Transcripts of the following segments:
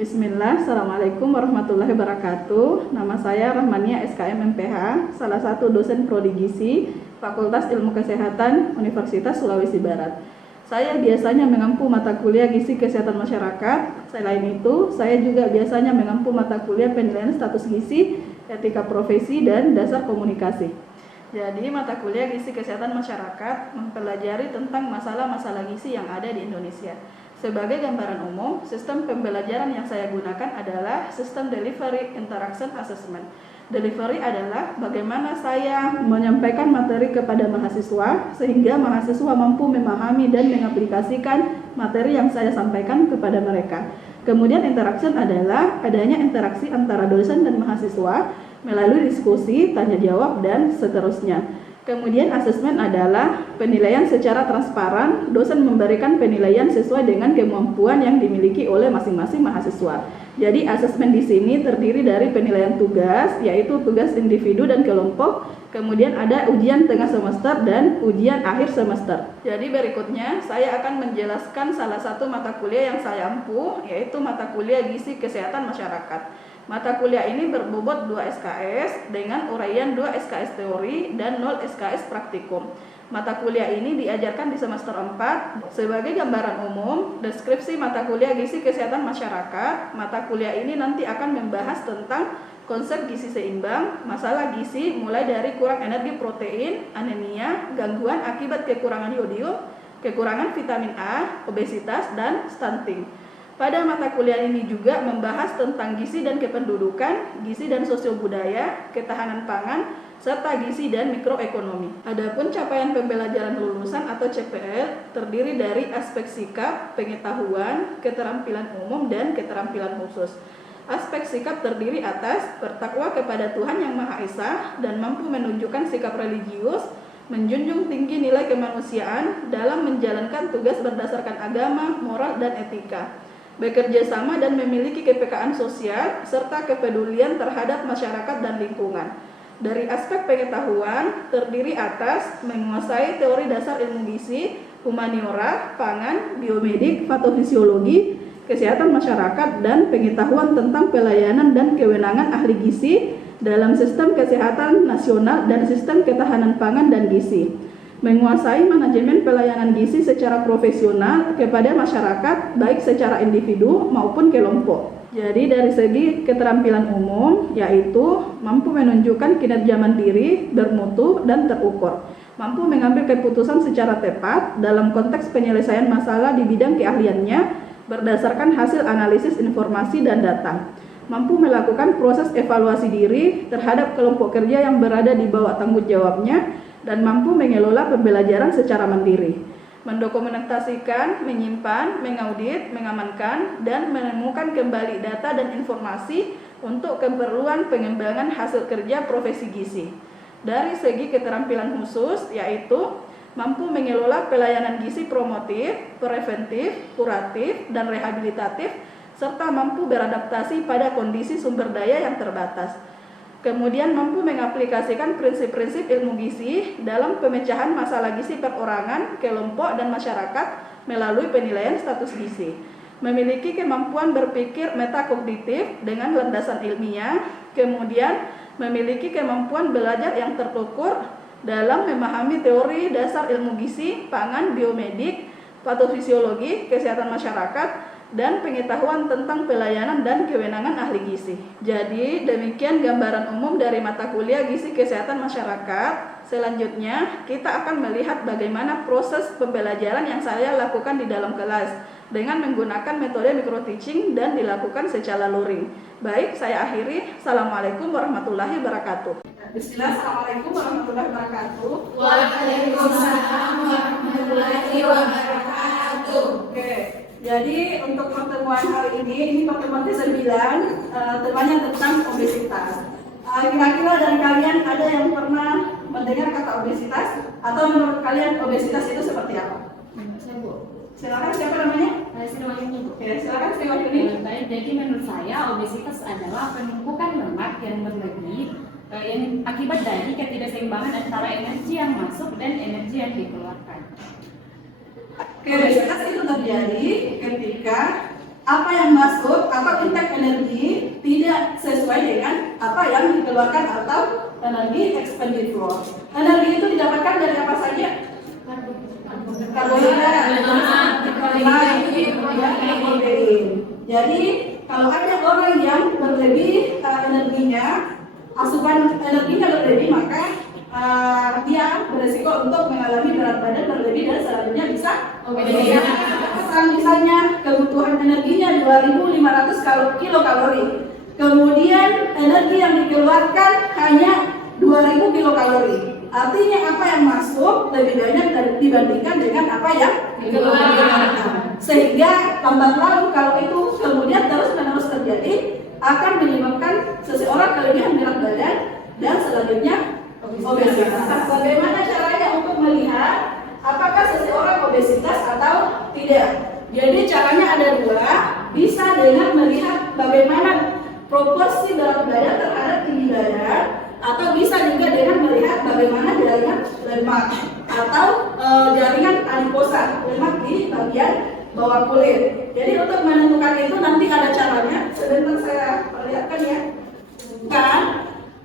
Bismillah, Assalamualaikum warahmatullahi wabarakatuh. Nama saya Rahmania SKM MPH, salah satu dosen Prodi Gizi, Fakultas Ilmu Kesehatan, Universitas Sulawesi Barat. Saya biasanya mengampu mata kuliah Gizi Kesehatan Masyarakat. Selain itu, saya juga biasanya mengampu mata kuliah penilaian status gizi, etika profesi, dan dasar komunikasi. Jadi, mata kuliah Gizi Kesehatan Masyarakat mempelajari tentang masalah-masalah gizi yang ada di Indonesia. Sebagai gambaran umum, sistem pembelajaran yang saya gunakan adalah sistem Delivery Interaction Assessment. Delivery adalah bagaimana saya menyampaikan materi kepada mahasiswa sehingga mahasiswa mampu memahami dan mengaplikasikan materi yang saya sampaikan kepada mereka. Kemudian interaction adalah adanya interaksi antara dosen dan mahasiswa melalui diskusi, tanya jawab, dan seterusnya. Kemudian asesmen adalah penilaian secara transparan, dosen memberikan penilaian sesuai dengan kemampuan yang dimiliki oleh masing-masing mahasiswa. Jadi asesmen di sini terdiri dari penilaian tugas, yaitu tugas individu dan kelompok, kemudian ada ujian tengah semester dan ujian akhir semester. Jadi berikutnya saya akan menjelaskan salah satu mata kuliah yang saya ampuh, yaitu mata kuliah Gizi Kesehatan Masyarakat. Mata kuliah ini berbobot 2 SKS dengan uraian 2 SKS teori dan 0 SKS praktikum. Mata kuliah ini diajarkan di semester 4. Sebagai gambaran umum, deskripsi mata kuliah Gizi Kesehatan Masyarakat, mata kuliah ini nanti akan membahas tentang konsep gizi seimbang, masalah gizi mulai dari kurang energi protein, anemia, gangguan akibat kekurangan yodium, kekurangan vitamin A, obesitas, dan stunting. Pada mata kuliah ini juga membahas tentang gizi dan kependudukan, gizi dan sosiobudaya, ketahanan pangan, serta gizi dan mikroekonomi. Adapun capaian pembelajaran lulusan atau CPL terdiri dari aspek sikap, pengetahuan, keterampilan umum, dan keterampilan khusus. Aspek sikap terdiri atas bertakwa kepada Tuhan Yang Maha Esa dan mampu menunjukkan sikap religius, menjunjung tinggi nilai kemanusiaan dalam menjalankan tugas berdasarkan agama, moral, dan etika, bekerja sama dan memiliki kepekaan sosial, serta kepedulian terhadap masyarakat dan lingkungan. Dari aspek pengetahuan, terdiri atas menguasai teori dasar ilmu gizi, humaniora, pangan, biomedik, patofisiologi, kesehatan masyarakat, dan pengetahuan tentang pelayanan dan kewenangan ahli gizi dalam sistem kesehatan nasional dan sistem ketahanan pangan dan gizi. Menguasai manajemen pelayanan gizi secara profesional kepada masyarakat baik secara individu maupun kelompok. Jadi dari segi keterampilan umum yaitu mampu menunjukkan kinerja mandiri, bermutu, dan terukur. Mampu mengambil keputusan secara tepat dalam konteks penyelesaian masalah di bidang keahliannya berdasarkan hasil analisis informasi dan data. Mampu melakukan proses evaluasi diri terhadap kelompok kerja yang berada di bawah tanggung jawabnya, dan mampu mengelola pembelajaran secara mandiri, mendokumentasikan, menyimpan, mengaudit, mengamankan, dan menemukan kembali data dan informasi untuk keperluan pengembangan hasil kerja profesi gizi. Dari segi keterampilan khusus, yaitu mampu mengelola pelayanan gizi promotif, preventif, kuratif, dan rehabilitatif, serta mampu beradaptasi pada kondisi sumber daya yang terbatas. Kemudian mampu mengaplikasikan prinsip-prinsip ilmu gizi dalam pemecahan masalah gizi perorangan, kelompok, dan masyarakat melalui penilaian status gizi. Memiliki kemampuan berpikir metakognitif dengan landasan ilmiah, kemudian memiliki kemampuan belajar yang terukur dalam memahami teori dasar ilmu gizi, pangan, biomedik, patofisiologi, kesehatan masyarakat, dan pengetahuan tentang pelayanan dan kewenangan ahli gizi. Jadi demikian gambaran umum dari mata kuliah Gizi Kesehatan Masyarakat. Selanjutnya kita akan melihat bagaimana proses pembelajaran yang saya lakukan di dalam kelas dengan menggunakan metode micro teaching dan dilakukan secara luring. Baik, saya akhiri. Assalamualaikum warahmatullahi wabarakatuh. Bismillah, Assalamualaikum warahmatullahi wabarakatuh. Waalaikumsalam warahmatullahi wabarakatuh. Oke. Jadi untuk pertemuan hari ini pertemuan ke-9, temanya tentang obesitas. Kira-kira dari kalian ada yang pernah mendengar kata obesitas? Atau menurut kalian obesitas itu seperti apa? Saya Bu. Silakan, siapa namanya? Saya Sriwayuni Bu. Ya, silakan Sriwayuni. Baik, jadi menurut saya obesitas adalah penumpukan lemak yang berlebih yang akibat dari ketidakseimbangan antara energi yang masuk dan energi yang dikeluarkan. Obesitas itu terjadi ketika apa yang masuk atau intake yang dikeluarkan atau energi expenditure. Energi itu didapatkan dari apa saja? Karbohidrat, protein. Jadi kalau ada orang yang berlebih energinya, asupan energinya berlebih, maka dia beresiko untuk mengalami berat badan berlebih dan selanjutnya bisa obesitas. Misalnya kebutuhan energinya 2.500 kilokalori, kemudian energi yang dikeluarkan hanya 2.000 kilokalori. Artinya apa yang masuk lebih banyak dibandingkan dengan apa yang dikeluarkan. Sehingga lambat laun kalau itu kemudian terus-menerus terjadi akan menyebabkan seseorang kelebihan berat badan dan selanjutnya obesitas. Bagaimana caranya untuk melihat apakah seseorang obesitas atau tidak? Jadi caranya ada dua, bisa dengan melihat bagaimana proporsi berat badan terhadap tinggi badan, atau bisa juga dengan melihat bagaimana jaringan lemak atau jaringan adiposa, lemak di bagian bawah kulit. Jadi untuk menentukan itu nanti ada caranya. Sebentar saya perlihatkan ya. Kan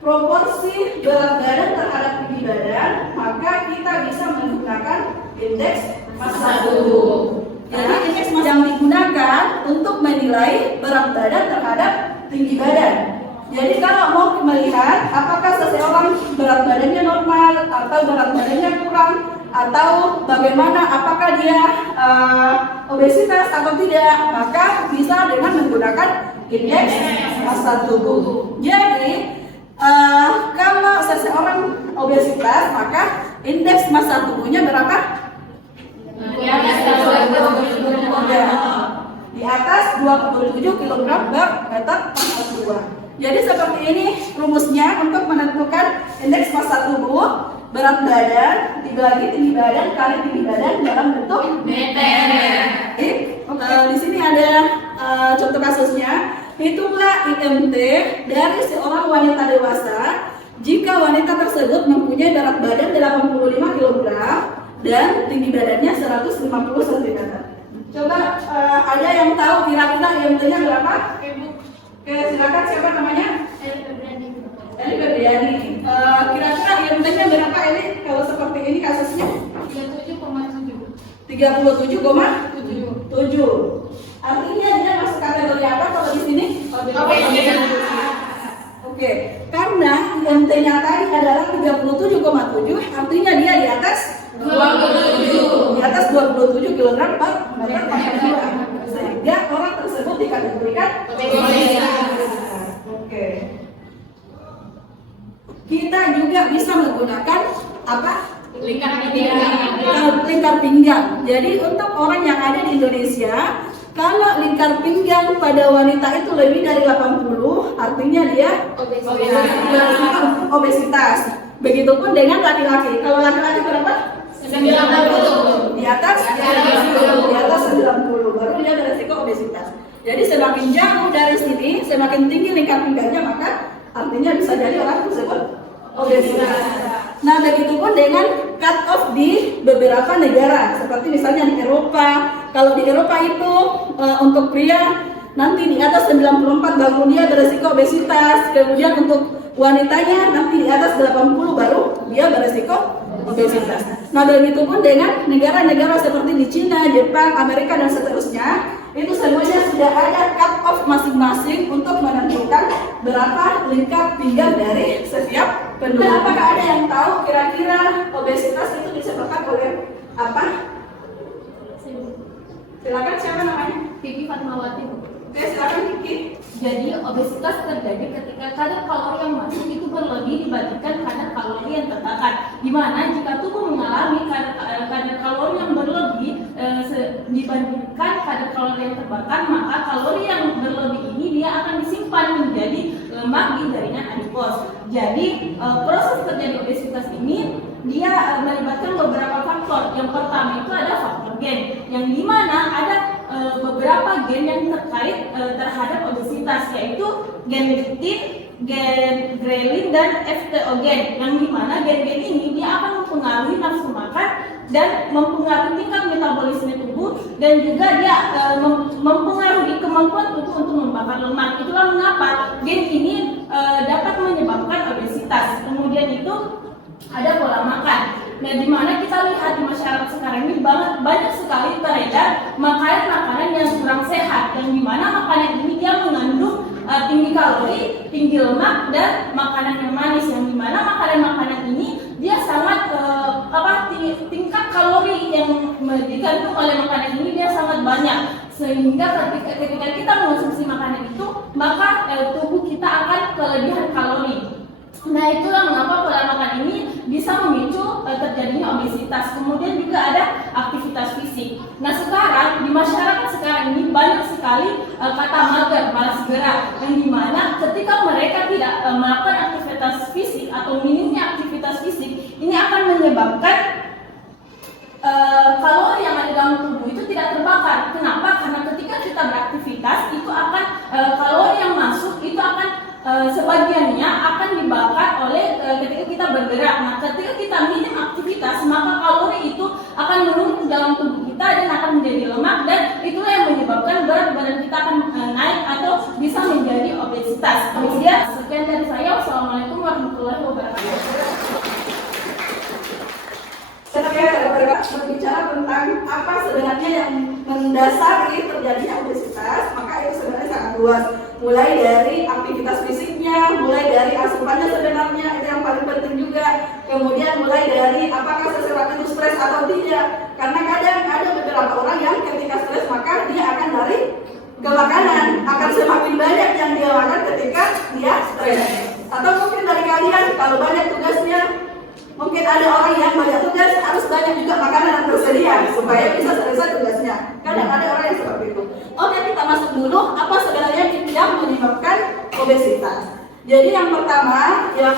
proporsi berat badan terhadap tinggi badan, maka kita bisa menggunakan indeks massa tubuh. Jadi indeks massa yang digunakan untuk menilai berat badan terhadap tinggi badan. Jadi kalau mau melihat apakah seseorang berat badannya normal atau berat badannya kurang, atau bagaimana apakah dia obesitas atau tidak, maka bisa dengan menggunakan indeks massa tubuh. Jadi kalau seseorang obesitas, maka indeks massa tubuhnya berapa? Di atas 27 kg per meter persegi. Jadi seperti ini rumusnya untuk menentukan indeks massa tubuh, berat badan dibagi tinggi badan kali tinggi badan dalam bentuk meter. Di sini ada contoh kasusnya. Hitunglah IMT dari seorang wanita dewasa jika wanita tersebut mempunyai berat badan 85 kg dan tinggi badannya 150 cm. Coba ada yang tahu kira-kira IMT-nya berapa? Oke, silakan, siapa namanya? Eli Febriani. Kira-kira IMT-nya berapa Eli? Kalau seperti ini kasusnya? 37,7. Artinya dia masuk kategori apa kalau di sini? Oke, karena IMT-nya tadi adalah 37,7, artinya dia di atas 27. Di atas 27 kg per meter persegi. Sehingga orang tersebut dikategorikan obesitas. Oke. Kita juga bisa menggunakan apa? Lingkar pinggang. Jadi untuk orang yang ada di Indonesia, kalau lingkar pinggang pada wanita itu lebih dari 80, artinya dia obesitas. Begitupun dengan laki-laki. Kalau laki-laki berapa? 90. Di atas 90 baru dia beresiko obesitas. Jadi semakin jauh dari sini, semakin tinggi lingkar pinggangnya, maka artinya bisa jadi orang tersebut obesitas. Nah, begitupun dengan cut off di beberapa negara, seperti misalnya di Eropa. Kalau di Eropa itu untuk pria nanti di atas 94 baru dia beresiko obesitas. Kemudian untuk wanitanya nanti di atas 80 baru dia beresiko obesitas. Nah, begitupun dengan negara-negara seperti di Cina, Jepang, Amerika dan seterusnya, itu semuanya sudah ada cut off masing-masing untuk menentukan berapa lingkar pinggang dari setiap penduduk. Nah, apakah ada yang tahu kira-kira obesitas itu disebabkan oleh apa? Silakan, siapa namanya? Kiki Fatmawati. Oke, silakan Kiki. Jadi obesitas terjadi ketika kadar kalori yang masuk itu berlebih dibandingkan kadar kalori yang terbakar. Dimana jika tubuh mengalami kadar kalori yang berlebih dibandingkan kadar kalori yang terbakar, maka kalori yang berlebih ini dia akan disimpan menjadi lemak di jaringan adipos. Jadi proses terjadi obesitas ini dia melibatkan beberapa faktor. Yang pertama itu ada faktor gen, yang dimana ada beberapa gen yang terkait terhadap obesitas, yaitu gen leptin, gen ghrelin, dan FTO-gen, yang dimana gen-gen ini dia akan mempengaruhi nafsu makan dan mempengaruhi tingkat metabolisme tubuh, dan juga dia mempengaruhi kemampuan tubuh untuk membakar lemak. Itulah mengapa gen ini dapat menyebabkan obesitas. Kemudian itu ada pola makan. Nah, di mana kita lihat di masyarakat sekarang ini banyak sekali beredar makanan-makanan yang kurang sehat, yang di mana makanan ini dia mengandung tinggi kalori, tinggi lemak, dan makanan yang manis, yang di mana makanan-makanan ini dia sangat tingkat kalori yang dikandung oleh makanan ini dia sangat banyak, sehingga ketika kita mengonsumsi makanan itu maka tubuh kita akan kelebihan kalori. Nah, itulah mengapa pola makan ini bisa memicu terjadinya obesitas. Kemudian juga ada aktivitas fisik. Nah, sekarang di masyarakat sekarang ini banyak sekali kata mager, malas gerak, yang dimana ketika mereka tidak melakukan aktivitas fisik atau minimnya aktivitas fisik, ini akan menyebabkan kalori yang ada dalam tubuh itu tidak terbakar. Kenapa? Karena ketika kita beraktivitas itu akan kalori yang masuk itu akan sebagiannya akan dibakar oleh ketika kita bergerak. Nah, ketika kita minim aktivitas, maka kalori itu akan menumpuk dalam tubuh kita dan akan menjadi lemak, dan itulah yang menyebabkan berat badan kita akan naik atau bisa menjadi obesitas. Kemudian sekian dari saya. Wassalamualaikum warahmatullahi wabarakatuh. Saya berbicara tentang apa sebenarnya yang mendasari terjadinya obesitas, maka itu sebenarnya sangat luas. Mulai dari aktivitas fisiknya, mulai dari asupannya sebenarnya, itu yang paling penting juga. Kemudian mulai dari apakah seseorang itu stres atau tidak. Karena kadang ada beberapa orang yang ketika stres maka dia akan lari ke makanan, akan semakin banyak yang dia makan ketika dia stres. Atau mungkin dari kalian kalau banyak tugasnya, mungkin ada orang yang banyak tugas harus banyak juga makanan yang tersedia supaya bisa selesai tugasnya. Kadang ada orang yang seperti itu. Oke, kita masuk dulu apa sebenarnya yang menyebabkan obesitas. Jadi yang pertama, yang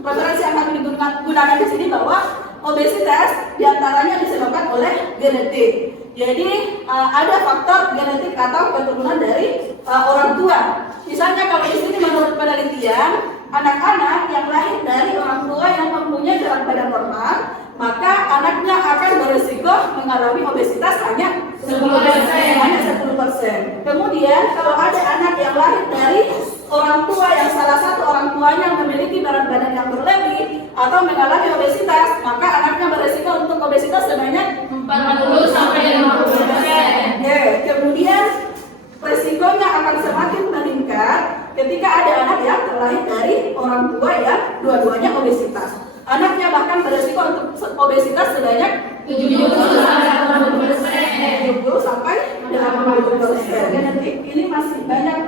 referensi yang kami gunakan di sini bahwa obesitas diantaranya disebabkan oleh genetik. Jadi ada faktor genetik atau keturunan dari orang tua. Misalnya kalau di sini menurut penelitian, anak-anak yang lahir dari orang tua yang mempunyai berat badan normal, maka anaknya akan berisiko mengalami obesitas hanya 10%. Kemudian kalau ada anak yang lahir dari orang tua yang salah satu orang tuanya memiliki berat badan yang berlebih atau mengalami obesitas, maka anaknya berisiko untuk obesitas sebanyak 40-50%. Kemudian resikonya akan semakin meningkat ketika ada anak yang terlahir dari orang tua yang dua-duanya obesitas. Anaknya bahkan berisiko untuk obesitas sebanyak 70-80%. Genetik ini masih banyak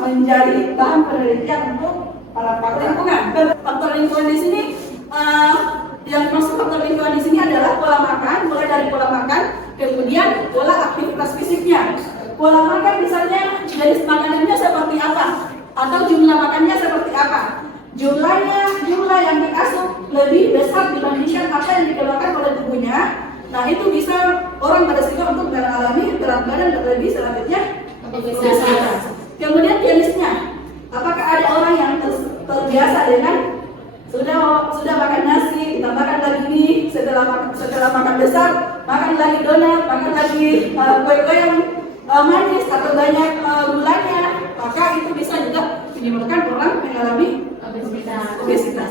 menjadi bahan penelitian untuk para faktor lingkungan. Faktor lingkungan di sini yang maksud faktor lingkungan di sini adalah pola makan, mulai dari pola makan, kemudian pola aktivitas fisiknya. Pola makan misalnya jenis makanannya seperti apa, atau jumlah makannya seperti apa. Jumlah yang diasup lebih besar dibandingkan apa yang dikeluarkan oleh tubuhnya. Nah, itu bisa orang berisiko untuk mengalami berat badan berlebih, selanjutnya obesitas. Kemudian jenisnya, apakah ada orang yang terbiasa dengan sudah makan nasi, ditambahkan lagi ini, setelah makan besar, makan lagi donat, makan lagi kue-kue yang manis atau banyak gulanya, maka itu bisa juga menyebabkan orang mengalami obesitas.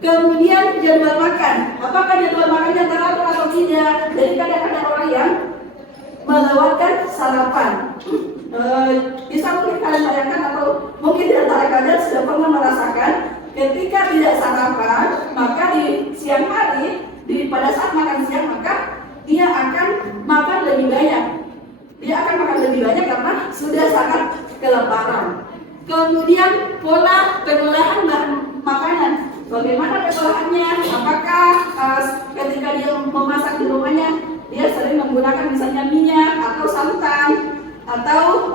Kemudian jadwal makan, apakah jadwal makannya teratur atau tidak? Jadi kadang ada orang yang melewatkan sarapan. Bisa mungkin kalian bayangkan atau mungkin di antara kalian sudah pernah merasakan ketika tidak sarapan, maka di siang hari, pada saat makan siang, maka dia akan makan lebih banyak. Dia akan makan lebih banyak karena sudah sangat kelaparan. Kemudian pola pengolahan bahan makanan, bagaimana pengolahannya? Apakah ketika dia memasak di rumahnya, dia sering menggunakan misalnya minyak atau santan atau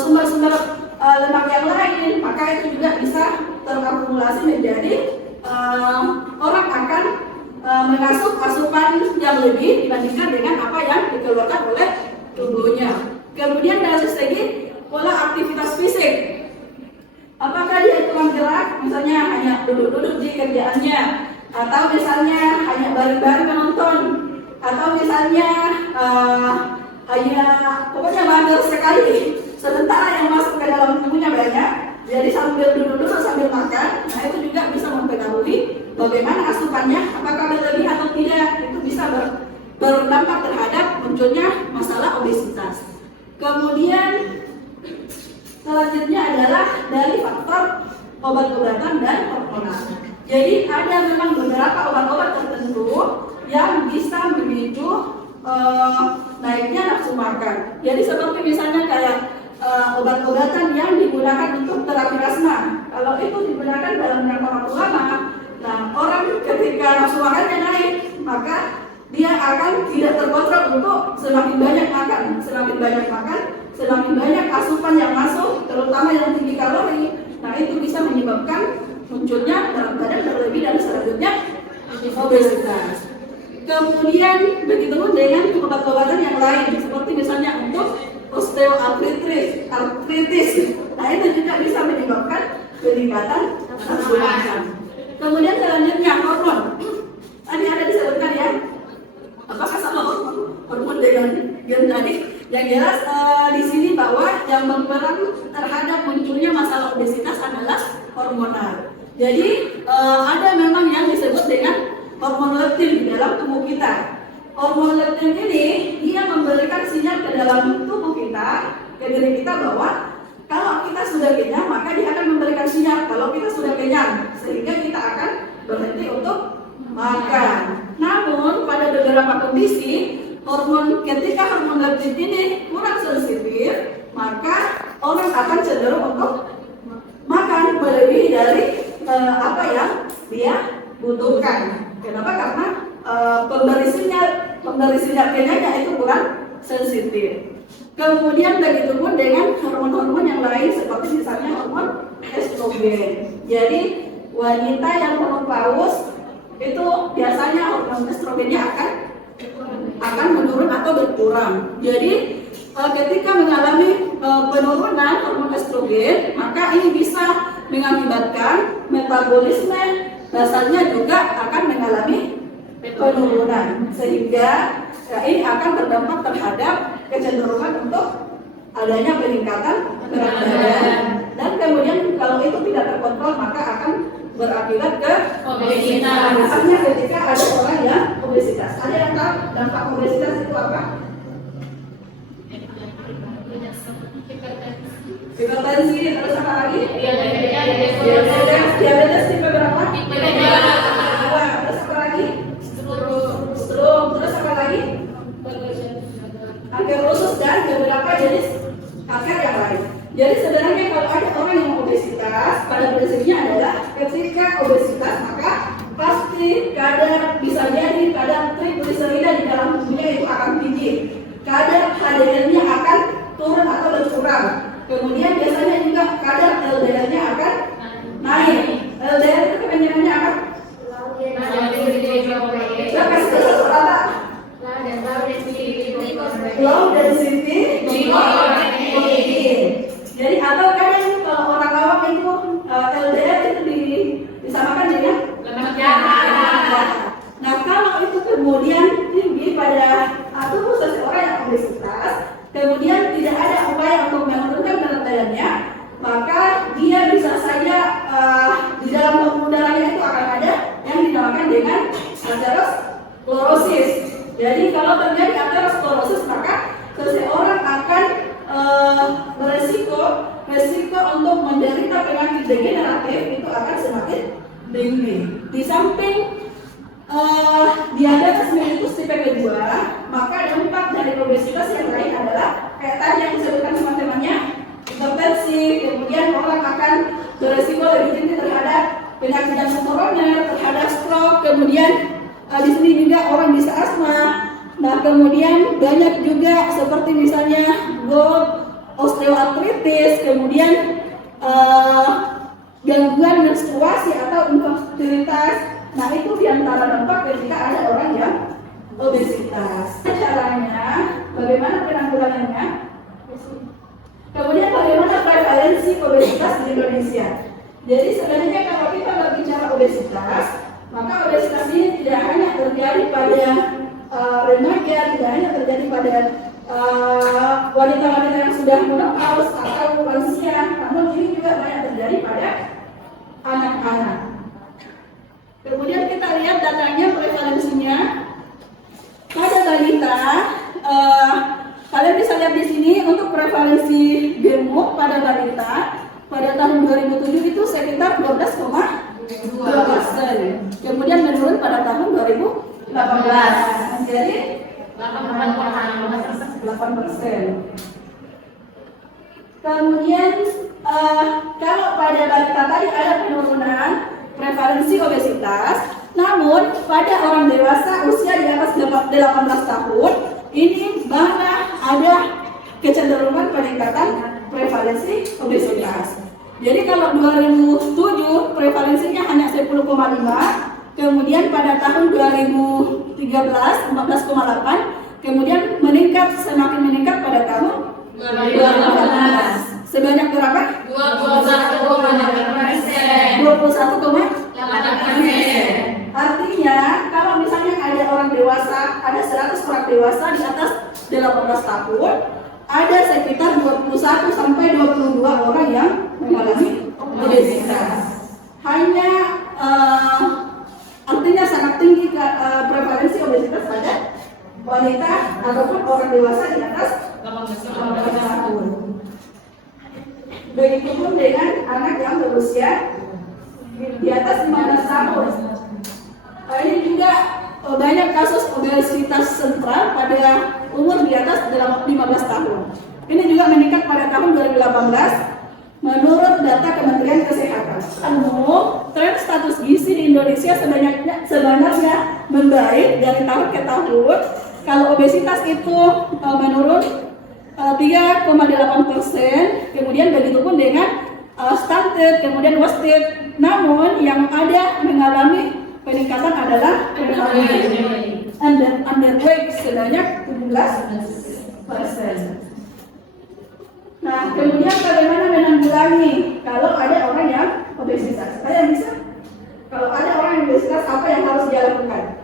sumber-sumber lemak yang lain, maka itu juga bisa terakumulasi menjadi orang akan mengasup asupan yang lebih dibandingkan dengan apa yang dikeluarkan oleh tubuhnya. Kemudian dari segi pola aktivitas fisik, apakah dia kurang gerak, misalnya hanya duduk-duduk di kerjaannya, atau misalnya hanya baring-baring menonton, atau misalnya hanya pokoknya mager sekali, sementara yang masuk ke dalam tubuhnya banyak, jadi sambil duduk-duduk sambil makan. Nah, bagaimana asupannya, apakah berlebih atau tidak, itu bisa berdampak terhadap munculnya masalah obesitas. Kemudian selanjutnya adalah dari faktor obat-obatan dan hormonal. Jadi ada memang beberapa obat-obat tertentu yang bisa memicu naiknya nafsu makan. Jadi seperti misalnya kayak obat-obatan yang digunakan untuk terapi asma. Kalau itu digunakan dalam jangka waktu lama, nah orang ketika nafsu makannya naik, maka dia akan tidak terkontrol untuk semakin banyak makan, semakin banyak asupan yang masuk, terutama yang tinggi kalori. Nah itu bisa menyebabkan munculnya berat badan berlebih dan selanjutnya obesitas. Kemudian begitu pun dengan obat-obatan yang lain, seperti misalnya untuk osteoartritis, nah itu juga bisa menyebabkan peningkatan nafsu makan. Kemudian selanjutnya hormon. Tadi ada disebutkan ya, apakah sama hormon dengan yang tadi? Yang jelas di sini bahwa yang berperan terhadap munculnya masalah obesitas adalah hormonal. Jadi ada memang yang disebut dengan hormon leptin di dalam tubuh kita. Hormon leptin ini dia memberikan sinyal ke dalam tubuh kita, ke diri kita bahwa kalau kita sudah kenyang, maka dia akan memberikan sinyal kalau kita sudah kenyang, sehingga kita akan berhenti untuk makan. Namun pada beberapa kondisi ketika hormon leptin ini kurang sensitif, maka orang akan cenderung untuk makan melebihi dari apa yang dia butuhkan. Kenapa? Karena pemberi sinyal kenyangnya itu kurang sensitif. Kemudian begitu pun dengan hormon-hormon yang lain seperti misalnya hormon estrogen. Jadi wanita yang menopause itu biasanya hormon estrogennya akan menurun atau berkurang. Jadi ketika mengalami penurunan hormon estrogen, maka ini bisa mengakibatkan metabolisme dasarnya juga akan mengalami penurunan, sehingga ini akan berdampak terhadap kecenderungan untuk adanya peningkatan berat badan. Dan kemudian kalau itu tidak terkontrol, maka akan berakibat ke obesitas. Misalnya ketika ada orang yang obesitas, ada yang tahu dampak obesitas itu apa? Hipertensi, terus apa lagi? Diabetes tipe berapa? Tipe 2. Terus apa lagi? Stroke. Terus apa lagi? Kanker usus dan beberapa jenis kanker yang lain. Jadi sebenarnya kalau ada orang yang obesitas, pada prinsipnya adalah ketika obesitas maka pasti bisa jadi kadar trigliserida di dalam tubuhnya itu akan tinggi, kadar HDL-nya akan turun atau berkurang. Kemudian biasanya juga kadar LDL-nya akan naik. LDL itu kepanjangannya apa? Low density lipoprotein. Jadi atau kadang kalau orang awam itu LDL itu disamakan dengan lemak jahat. Nah kalau itu kemudian tinggi pada tubuh seseorang yang obesitas, kemudian tidak ada upaya untuk menurunkan berat badannya, maka dia bisa saja di dalam pembuluh darahnya itu akan ada yang dinamakan dengan aterosklerosis. Jadi kalau terjadi aterosklerosis, maka seseorang akan beresiko untuk menderita penyakit degeneratif itu akan semakin tinggi. Di samping diabetes mellitus tipe kedua, maka dampak dari obesitas yang lain adalah kayak tadi yang disebutkan teman-temannya, hipertensi, kemudian orang akan beresiko lebih tinggi terhadap penyakit jantung koroner, terhadap stroke, kemudian di sini juga orang bisa asma. Nah kemudian banyak juga seperti misalnya gout, osteoartritis, kemudian gangguan menstruasi atau infertilitas. Nah itu diantara dampak ketika ada orang yang obesitas. Caranya, bagaimana penanggulangannya? Kemudian bagaimana prevalensi obesitas di Indonesia? Jadi sebenarnya kalau kita berbicara obesitas, maka obesitas ini tidak hanya terjadi pada remaja, tidak hanya terjadi pada wanita-wanita yang sudah menopause atau lansia, namun ini juga banyak terjadi pada anak-anak. Kemudian lihat datanya prevalensinya pada balita. Kalian bisa lihat di sini untuk prevalensi gemuk pada balita pada tahun 2007 itu sekitar 12,2%. Kemudian menurun pada tahun 2018. Jadi 8%. Kemudian kalau pada balita tadi ada penurunan prevalensi obesitas, namun pada orang dewasa usia di atas 18 tahun ini malah ada kecenderungan peningkatan prevalensi obesitas. Jadi kalau 2007 prevalensinya hanya 10,5, kemudian pada tahun 2013 14,8, kemudian semakin meningkat pada tahun 2018. Sebanyak berapa? 21,8%. Artinya kalau misalnya ada orang dewasa, ada 100 orang dewasa di atas 18 tahun, ada sekitar 21 sampai 22 orang yang mengalami obesitas. Hanya artinya sangat tinggi prevalensi obesitas pada wanita ataupun orang dewasa di atas 18 tahun. Begitupun dengan anak yang berusia di atas 15 tahun. Ini juga banyak kasus obesitas sentral pada umur di atas 15 tahun. Ini juga meningkat pada tahun 2018 menurut data Kementerian Kesehatan. Namun, tren status gizi di Indonesia sebenarnya membaik dari tahun ke tahun. Kalau obesitas itu menurun 3,8%, kemudian begitupun dengan stunted, kemudian wasted. Namun yang ada mengalami peningkatan adalah underweight sebanyak 17%. Nah, kemudian bagaimana menanggulangi kalau ada orang yang obesitas? Saya bisa. Kalau ada orang yang obesitas, apa yang harus dia lakukan?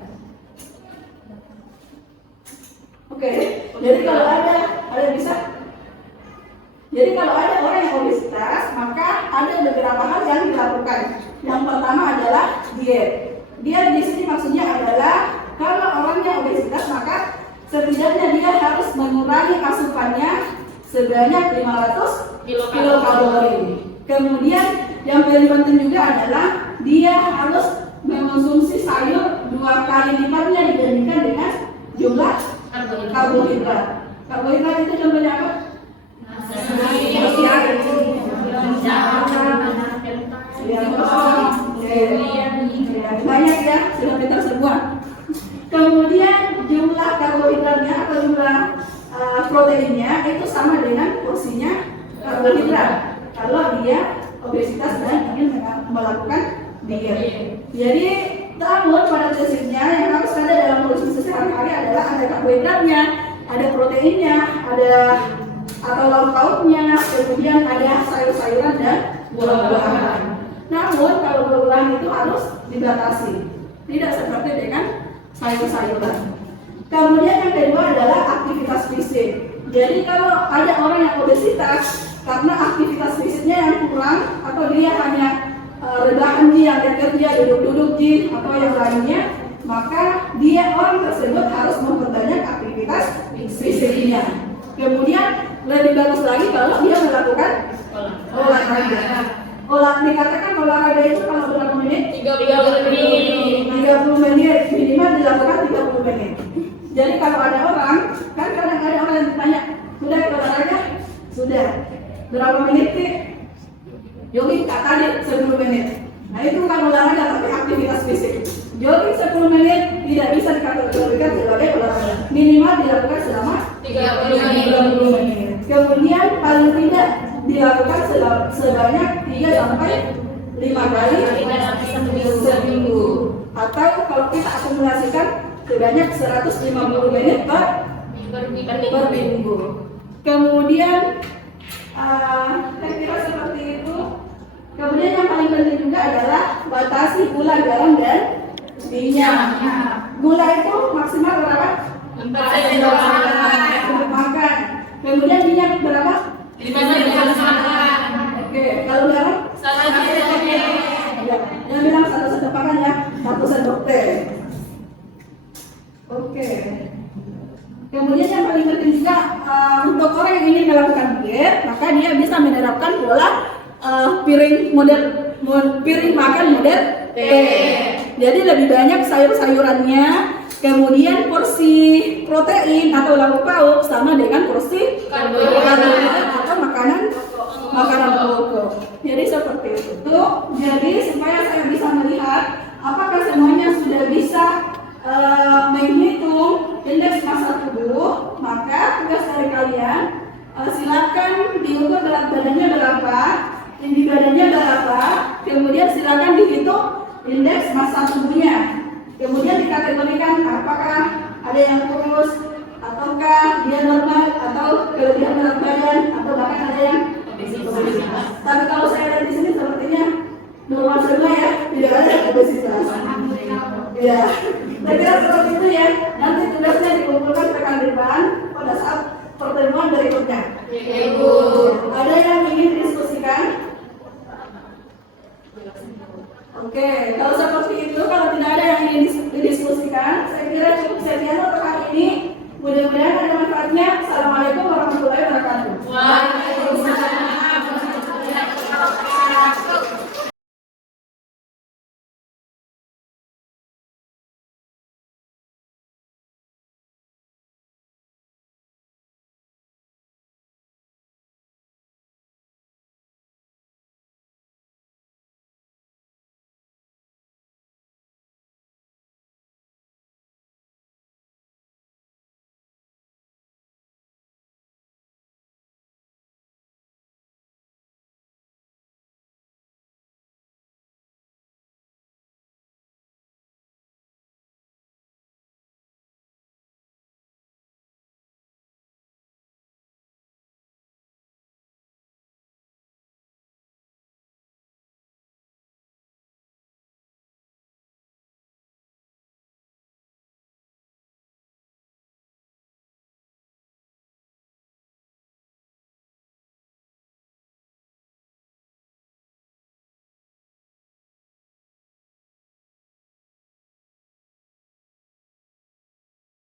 Oke, jadi kalau ada bisa. Jadi kalau ada orang yang obesitas, maka ada beberapa hal yang dilakukan. Yang pertama adalah diet. Diet di sini maksudnya adalah kalau orangnya obesitas, maka setidaknya dia harus mengurangi asupannya sebanyak 500 kilokalori. Kemudian yang paling penting juga adalah dia harus mengonsumsi sayur 2 kali lipatnya dibandingkan dengan jumlah karbohidrat. Karbohidrat itu contohnya apa? Banyak ya, sudah kita semua. Kemudian jumlah karbohidratnya atau jumlah proteinnya itu sama dengan porsinya karbohidrat kalau dia obesitas dan ingin melakukan diet. Jadi namun pada prinsipnya yang harus ada dalam konsumsi sehari-hari adalah ada karbohidratnya, ada proteinnya, ada atau lauk pauknya, kemudian ada sayur-sayuran dan buah-buahan. Namun kalau buah-buahan itu harus dibatasi, tidak seperti dengan sayur-sayuran. Kemudian yang kedua adalah aktivitas fisik. Jadi kalau ada orang yang obesitas karena aktivitas fisiknya yang kurang atau dia hanya rebahan yang kerja duduk-duduk atau yang lainnya, maka orang tersebut harus memperbanyak aktivitas fisiknya. Kemudian lebih bagus lagi kalau dia melakukan olahraga. Dikatakan olahraga itu kalau berapa menit? 30 menit, minimal dilakukan 30 menit. Jadi kalau ada orang, kan kadang ada orang yang ditanya, sudah olahraga? Sudah. Berapa menit sih? Jogging tadi 10 menit. Nah itu bukan olahraga tapi aktivitas fisik. Jogging 10 menit tidak bisa dikategorikan sebagai olahraga. Minimal dilakukan selama 30 menit. Kemudian paling tidak dilakukan sebanyak 3 sampai 5 kali seminggu. Atau kalau kita akumulasikan sebanyak 150 menit per minggu. Kemudian saya kira seperti itu. Kemudian yang paling penting juga adalah batasi gula, garam, dan minyak. Gula itu maksimal berapa? 4 sendok makan. Kemudian minyak berapa? 5 sendok makan. Oke, kalau garam? 1 sendok makan. Ya, yang bilang 1 sendok makan ya, 1 sendok teh. yang ingin melakukan diet, maka dia bisa menerapkan pola piring makan model T. Jadi lebih banyak sayur-sayurannya, kemudian porsi protein atau lauk pauk sama dengan porsi karbohidrat atau makanan pokok. Jadi seperti itu. Jadi supaya saya bisa melihat apakah semuanya sudah bisa menghitung indeks massa tubuh, maka tugas dari kalian silakan diukur berat badannya berapa, tinggi badannya berapa, kemudian silakan dihitung indeks massa tubuhnya. Kemudian dikategorikan apakah ada yang kurus, ataukah dia normal, atau kelebihan berat badan, atau bahkan ada yang obesitas. Tapi kalau saya lihat di sini sepertinya normal semua ya, tidak ada obesitas. Ya, saya kira seperti itu ya. Nanti tugasnya dikumpulkan rekan depan pada saat pertemuan berikutnya. Ibu. Ada yang ingin didiskusikan? Oke, kalau seperti itu, kalau tidak ada yang ingin didiskusikan, saya kira cukup sekian untuk hari ini. Mudah-mudahan ada manfaatnya. Assalamualaikum